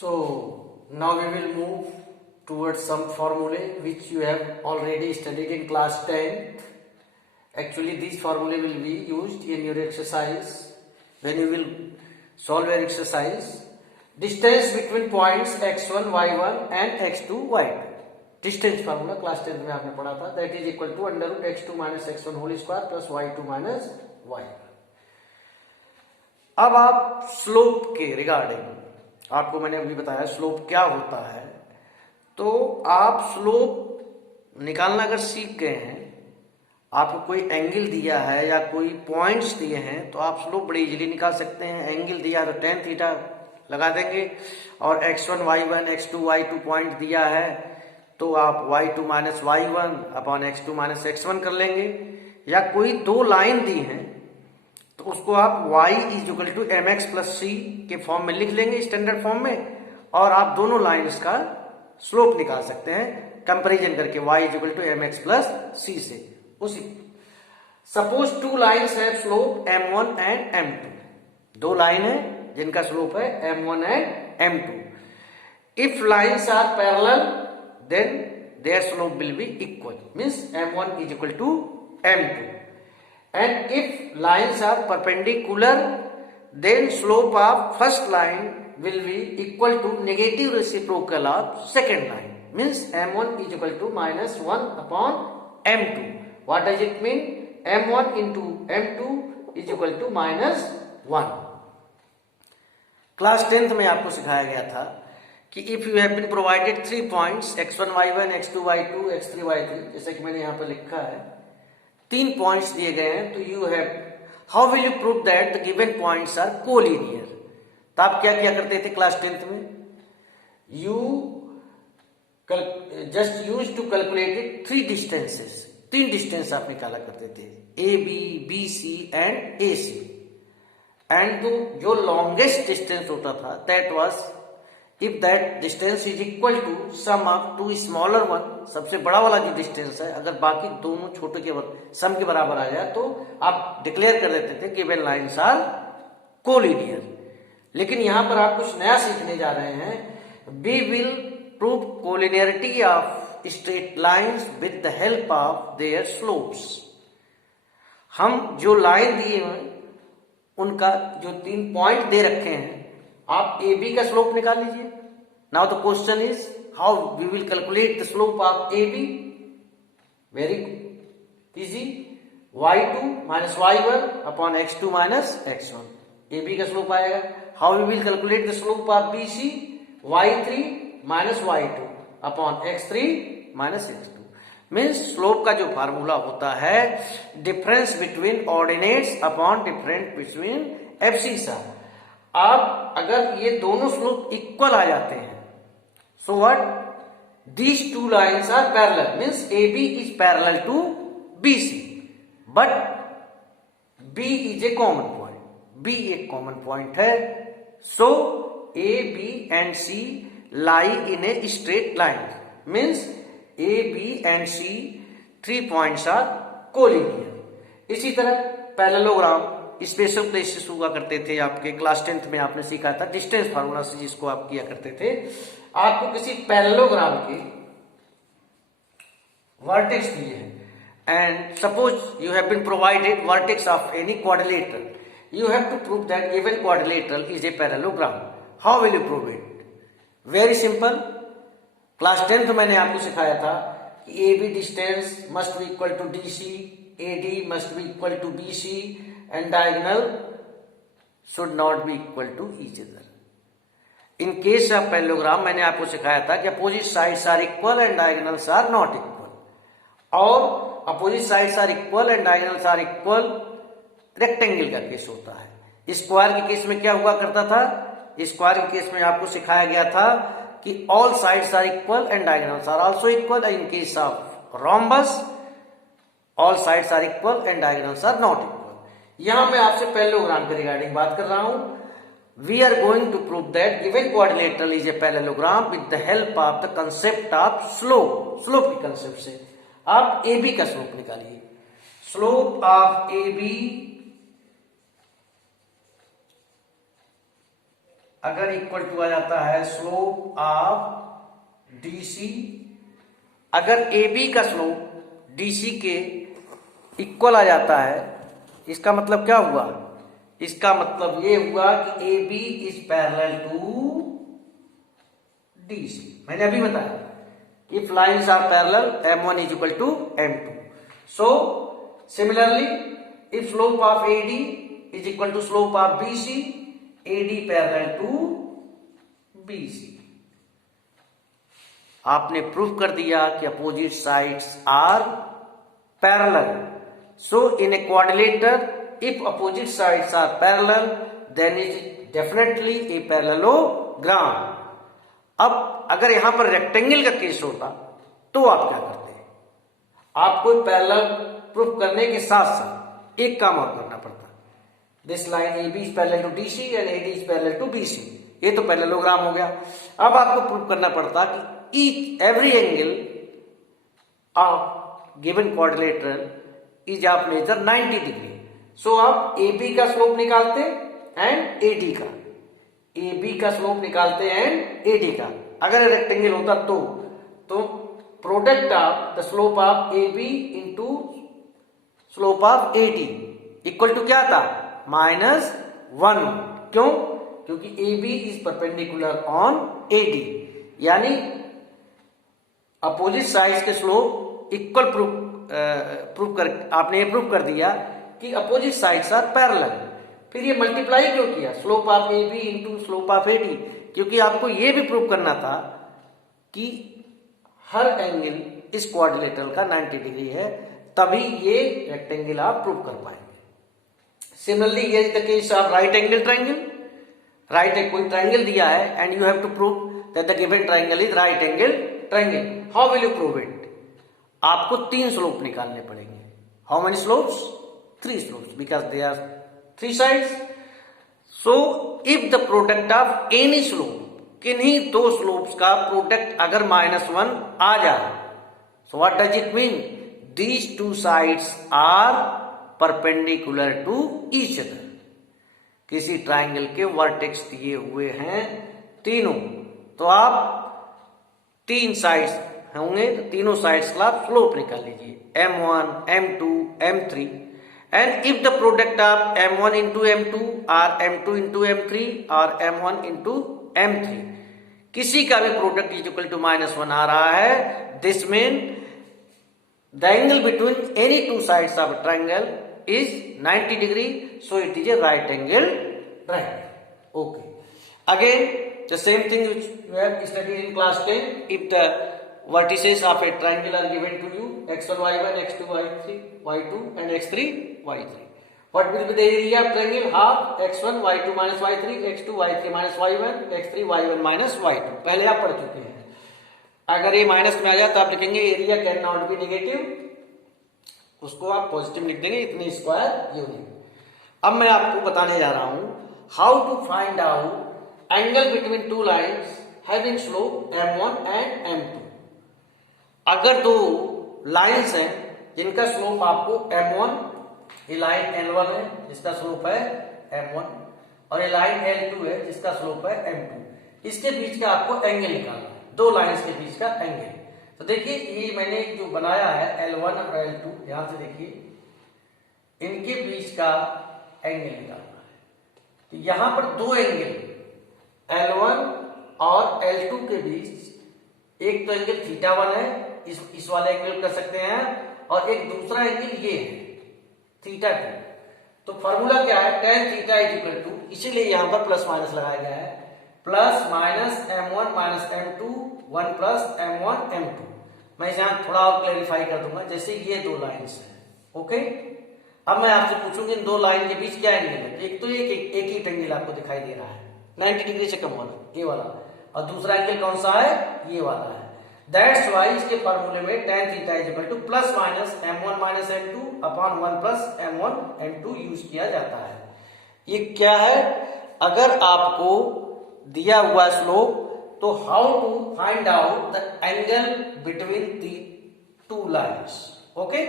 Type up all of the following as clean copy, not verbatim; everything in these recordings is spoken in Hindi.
So now we will move towards some formulae which you have already studied in class 10th. Actually these formulae will be used in your exercise when you will solve your exercise. Distance between points x1, y1 and x2, y2. Distance formula class 10 में आपने पढ़ा था, that is equal to under root x2 minus x1 whole square plus y2 minus y। अब आप स्लोप के रिगार्डिंग आपको मैंने अभी बताया स्लोप क्या होता है, तो आप स्लोप निकालना अगर सीख गए हैं, आपको कोई एंगल दिया है या कोई पॉइंट्स दिए हैं तो आप स्लोप बड़ी इजीली निकाल सकते हैं। एंगल दिया तो tan थीटा लगा देंगे और x1 y1 x2 y2 point दिया है तो आप y2 minus y1 upon x2 minus x1 कर लेंगे। या कोई दो लाइन दी हैं तो उसको आप y is equal to mx plus c के फॉर्म में लिख लेंगे, स्टैंडर्ड फॉर्म में, और आप दोनों लाइन्स का स्लोप निकाल सकते हैं कंपैरिजन करके y is equal to mx plus c से। उसी suppose two lines have slope m1 and m2, दो लाइन है जिनका स्लोप है m1 and m2। If lines are parallel then their slope will be equal, means m1 is equal to m2, and if lines are perpendicular then slope of first line will be equal to negative reciprocal of second line, means m1 is equal to minus 1 upon m2. What does it mean? m1 into m2 is equal to minus 1। Class 10th में आपको सिखाया गया था कि if you have been provided 3 points x1 y1 x2 y2 x3 y3, जैसे कि मैंने यहां पर लिखा है 3 पॉइंट्स दिए गए हैं, तो you have how will you prove that the given points are collinear. तो आप क्या किया करते थे क्लास 10th में? You just use to calculated 3 distances, 3 distance आप निकाला करते थे, A B B C and A C, and जो लॉन्गेस्ट डिस्टेंस होता था that was if that distance is equal to sum of two smaller one, सबसे बड़ा वाला जो डिस्टेंस है अगर बाकी दोनों छोटे के सम के बराबर आ जाए तो आप डिक्लेयर कर देते थे गिवन लाइन्स आर कोलिनियर। लेकिन यहां पर आप कुछ नया सीखने जा रहे हैं, we will prove collinearity of straight lines with the help of their slopes। हम जो लाइन दिए हैं उनका जो 3 पॉइंट दे रखे हैं, आप ए बी का स्लोप निकाल लीजिए। Now the question is how we will calculate the slope of A B. Very easy, y2 minus y1 upon x2 minus x1, A B का स्लोप आएगा। How we will calculate the slope of B C, y3 minus y2 upon x3 minus x2। Means slope का जो फार्मूला होता है difference between ordinates upon difference between abscissa. अब अगर ये दोनों स्लोप इक्वल आ जाते हैं, सो what, these 2 lines are parallel, means A B is parallel to B C, but B is a common point, B एक कॉमन पॉइंट है, so A B and C lie in a straight line, means A B and C 3 points are collinear. इसी तरह पैरेललोग्राम स्पेशल प्लेसेस हुआ करते थे, आपके क्लास 10th में आपने सीखा था डिस्टेंस फार्मूला से जिसको आप किया करते थे। आपको किसी पैरेललोग्राम के वर्टेक्स दिए हैं and suppose you have been provided vertex of any quadrilateral, you have to prove that given quadrilateral is a parallelogram. How will you prove it? Very simple, class 10th में मैंने आपको सिखाया था कि A B distance must be equal to D C, A D must be equal to B C and diagonal should not be equal to each other। in case of parallelogram मैंने आपको सिखाया था कि opposite sides are equal and diagonals are not equal, और opposite sides are equal and diagonals are equal rectangle का केस होता है। स्क्वायर के केस में क्या हुआ करता था? स्क्वायर के केस में आपको सिखाया गया था कि all sides are equal and diagonals are also equal। in case of rhombus all sides are equal and diagonals are not equal। यहां मैं आपसे पैरेललोग्राम के रिगार्डिंग बात कर रहा हूं। We are going to prove that given quadrilateral is a parallelogram with the help of the concept of slope. Slope के कंसेप्ट से आप ए बी का स्लोप निकालिए। स्लोप ऑफ ए बी अगर इक्वल टू आ जाता है स्लोप ऑफ डीसी, अगर ए बी का स्लोप डीसी के इक्वल आ जाता है, इसका मतलब क्या हुआ? इसका मतलब ये हुआ कि A B is parallel to DC. मैंने अभी बताया if lines are parallel m1 is equal to m2। So similarly if slope of AD is equal to slope of BC, AD parallel to BC। आपने प्रूव कर दिया कि opposite sides are parallel. So in a quadrilateral if opposite sides are parallel then is definitely a parallelogram. अब अगर यहां पर रेक्टेंगल का केस होता तो आप क्या करते? आपको पैरेलल प्रूफ करने के साथ साथ एक काम और करना पड़ता। This line A B is parallel to DC and AD is parallel to BC, ये तो पैरेललोग्राम हो गया। अब आपको प्रूफ करना पड़ता कि each every angle of given quadrilateral is of measure 90 degree. So आप ए बी का स्लोप निकालते एंड एडी का, ए बी का स्लोप निकालते एंड एडी का। अगर रेक्टेंगल होता तो product of the slope of A B into slope of AD equal to क्या था? -1। क्यों? क्योंकि A B is perpendicular on AD, यानी अपोजिट साइड्स के स्लोप इक्वल प्रूफ कर आपने ये प्रूफ कर दिया कि अपोजिट साइड्स आर पैरेलल। फिर ये मल्टीप्लाई क्यों किया? Slope of A B into slope of AD, क्योंकि आपको ये भी प्रूव करना था कि हर एंगल इस क्वाड्रिलेटरल का 90 डिग्री है, तभी ये रेक्टेंगल आप प्रूव कर पाएंगे। सिमिलरली ये is the case of right angle triangle. Right एक कोई ट्रायंगल दिया है and you have to prove that the given triangle is right angle triangle. How will you prove it? आपको 3 स्लोप निकालने पड़ेंगे। How many slopes? 3 slopes, because they are 3 sides. So if the product of any slope, किन्हीं 2 slopes का प्रोडक्ट अगर -1 आ जाए, so what does it mean? These 2 sides are perpendicular to each other. किसी ट्राइंगल के वर्टेक्स दिए हुए हैं तीनों, तो आप 3 साइड्स होंगे तो तीनों साइड्स का आप स्लोप निकाल लीजिए, m1, m2, m3। And if the product of m1 into m2 or m2 into m3 or m1 into m3 किसी का भी प्रोडक्ट इज इक्वल टू -1 आ रहा है, this mean the angle between any 2 sides of a triangle is 90 degree, so it is a right angle triangle. Okay, again the same thing which you have studied in class 10। If the vertices of a triangle are given to you, x1 y1, x2 y3 y2 and x3 y3. What will be the area of triangle? Half x1 y2 minus y3, x2 y3 minus y1, x3 y1 minus y2। पहले आप पढ़ चुके हैं। अगर ये माइनस में आ जाए तो आप लिखेंगे area can not be negative, उसको आप पॉजिटिव लिख देंगे, इतनी स्क्वायर यूनिट। अब मैं आपको बताने जा रहा हूं how to find out angle between 2 lines having slope m1 and m2। अगर 2 लाइन्स हैं जिनका स्लोप आपको m1, ये लाइन L1 है जिसका स्लोप है m1, और ये लाइन L2 है जिसका स्लोप है m2, इसके बीच का आपको एंगल निकालना है, 2 लाइन्स के बीच का एंगल। तो देखिए ये मैंने जो बनाया है L1 और L2, ध्यान से देखिए, इनके बीच का एंगल निकालना है। तो यहां पर 2 एंगल L1 और L2 के बीच एक तो एंगल θ1 है, इस वाले एंगल कर सकते हैं, और एक दूसरा एंगल ये है θ2। तो फॉर्मूला क्या है? tan θ इज इक्वल टू, इसीलिए यहां पर प्लस माइनस लगाया गया है, plus minus m1 minus m2 1 plus m1 m2। मैं यहां थोड़ा और क्लेरिफाई कर दूंगा, जैसे ये 2 लाइन्स हैं। ओके, अब मैं आपसे पूछूंगी इन 2 लाइन के बीच क्या एंगल है? एक तो एक ही एंगल आपको दिखाई दे रहा है 90 डिग्री से कम वाला, ये वाला, और दूसरा एंगल कौन सा है? ये वाला है। दैट्स वाई इसके फॉर्मूले में tan theta is equal two plus minus m1 minus m2 upon 1 plus m1 m2 use किया जाता है। ये क्या है? अगर आपको दिया हुआ स्लोप, तो how to find out the angle between the 2 lines. Okay,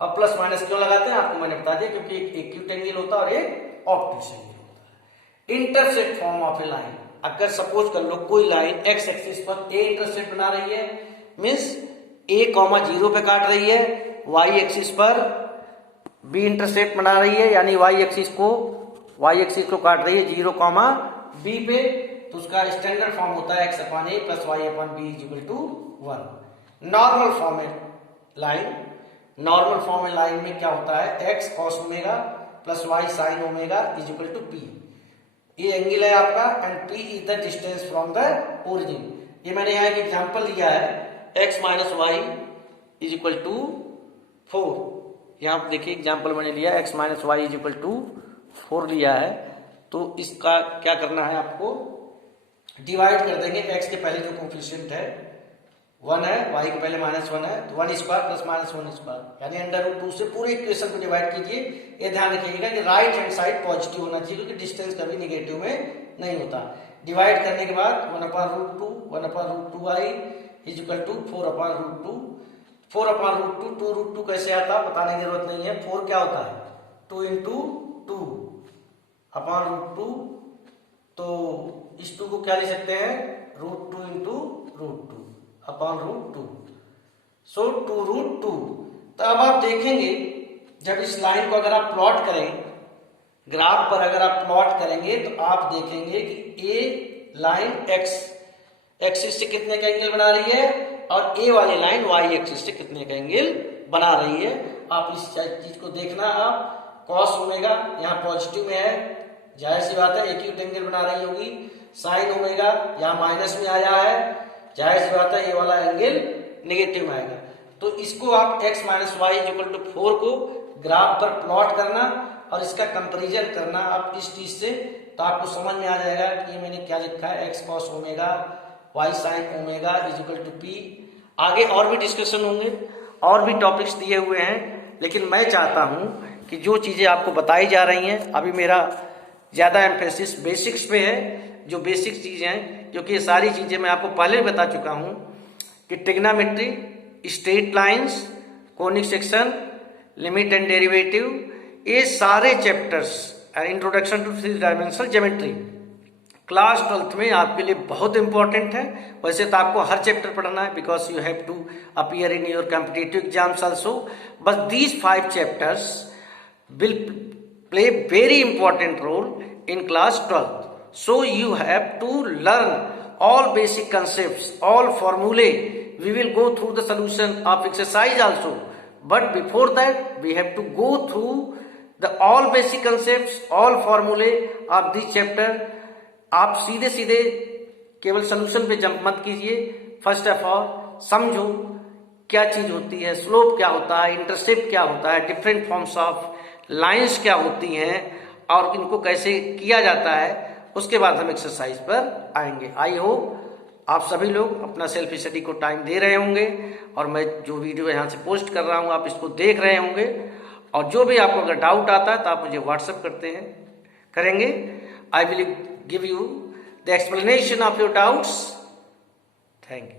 अब प्लस माइनस क्यों लगाते हैं आपको मैंने बता दिया, क्योंकि एक एक्यूट एंगल होता है और एक ऑब्ट्यूस एंगल होता intercept form of A line, अगर सपोज कर लो कोई लाइन एक्स एक्सिस पर ए इंटरसेप्ट बना रही है, मीन्स ए कॉमा 0 पे काट रही है, वाई एक्सिस पर बी इंटरसेप्ट बना रही है, यानी वाई एक्सिस को काट रही है 0 कॉमा बी पे, तो उसका स्टैंडर्ड फॉर्म होता है x upon a plus y upon b is equal to 1। Normal form है लाइन में क्या होता है, x cos omega plus y sin omega is equal to p। ये एंगल है आपका and p is the distance from the origin. ये मैंने यहाँ एक एग्जांपल लिया है, x minus y is equal to 4। यहाँ पर देखिए एग्जांपल मैंने लिया x minus y is equal to 4 लिया है। तो इसका क्या करना है, आपको डिवाइड कर देंगे, x के पहले जो कोफिशिएंट है 1 है, y के पहले -1 है, तो 1 स्क्वायर प्लस -1 स्क्वायर यानी √2 से पूरे इक्वेशन को डिवाइड कीजिए। ये ध्यान रखिएगा कि राइट हैंड साइड पॉजिटिव होना चाहिए, क्योंकि डिस्टेंस कभी नेगेटिव में नहीं होता। डिवाइड करने के बाद 1/√2 y इज इक्वल टू 4/√2। 4/√2 2√2 कैसे आता बताने की जरूरत नहीं है। 4 क्या होता है, 2 into 2 अपॉन √2, तो इस 2 को क्या लिख सकते हैं, √2 into √2 अपॉन √2, सो 2√2। तो अब आप देखेंगे जब इस लाइन को अगर आप प्लॉट करें, ग्राफ पर अगर आप प्लॉट करेंगे तो आप देखेंगे कि ए लाइन एक्सिस से कितने का एंगल बना रही है और ए वाली लाइन वाई एक्सिस से कितने का एंगल बना रही है। आप इस चीज को देखना, आप कॉस ओमेगा यहाँ पॉजिटिव में है, जाहिर सी बात है एक्यूट एंगल बना रही होगी। साइन ओमेगा यहाँ माइनस में आया है, जाहिर सी बात है ये वाला एंगल नेगेटिव में आएगा। तो इसको आप x minus y equal to 4 को ग्राफ पर प्लॉट करना और इसका कंपैरिजन करना आप इस चीज से, तो आपको समझ में आ जाएगा कि ये मैंने क्या लिखा है, x cos omega y sin omega is equal to p। आगे और भी डिस्कशन होंगे, और भी टॉपिक्स दिए हुए हैं, लेकिन मैं चाहता हूं कि जो चीजें आपको बताई जा रही हैं, अभी मेरा ज्यादा एम्फेसिस बेसिक्स पे है, जो बेसिक चीज हैं, जो कि ये सारी चीजें मैं आपको पहले बता चुका हूं कि trigonometry, straight lines, conic section, limit and derivative, ये सारे chapters, introduction to three dimensional geometry class 12th में आपके लिए बहुत इंपॉर्टेंट है। वैसे तो आपको हर चैप्टर पढ़ना है, because you have to appear in your competitive exams also, but these 5 चैप्टर्स will play very important role in class 12th. So you have to learn all basic concepts, all formulae. We will go through the solution of exercise also, but before that we have to go through the all basic concepts, all formulae of this chapter. आप सीधे सीधे केवल सोल्यूशन पे जंप मत कीजिए। फर्स्ट ऑफ ऑल समझो क्या चीज होती है, स्लोप क्या होता है, इंटरसेप्ट क्या होता है, डिफरेंट फॉर्म्स ऑफ लाइंस क्या होती हैं और इनको कैसे किया जाता है, उसके बाद हम एक्सरसाइज पर आएंगे। आई होप आप सभी लोग अपना सेल्फ स्टडी को टाइम दे रहे होंगे और मैं जो वीडियो यहाँ से पोस्ट कर रहा हूँ आप इसको देख रहे होंगे, और जो भी आपको अगर डाउट आता है तो आप मुझे व्हाट्सएप करेंगे। I will give you the explanation of your doubts. Thank you.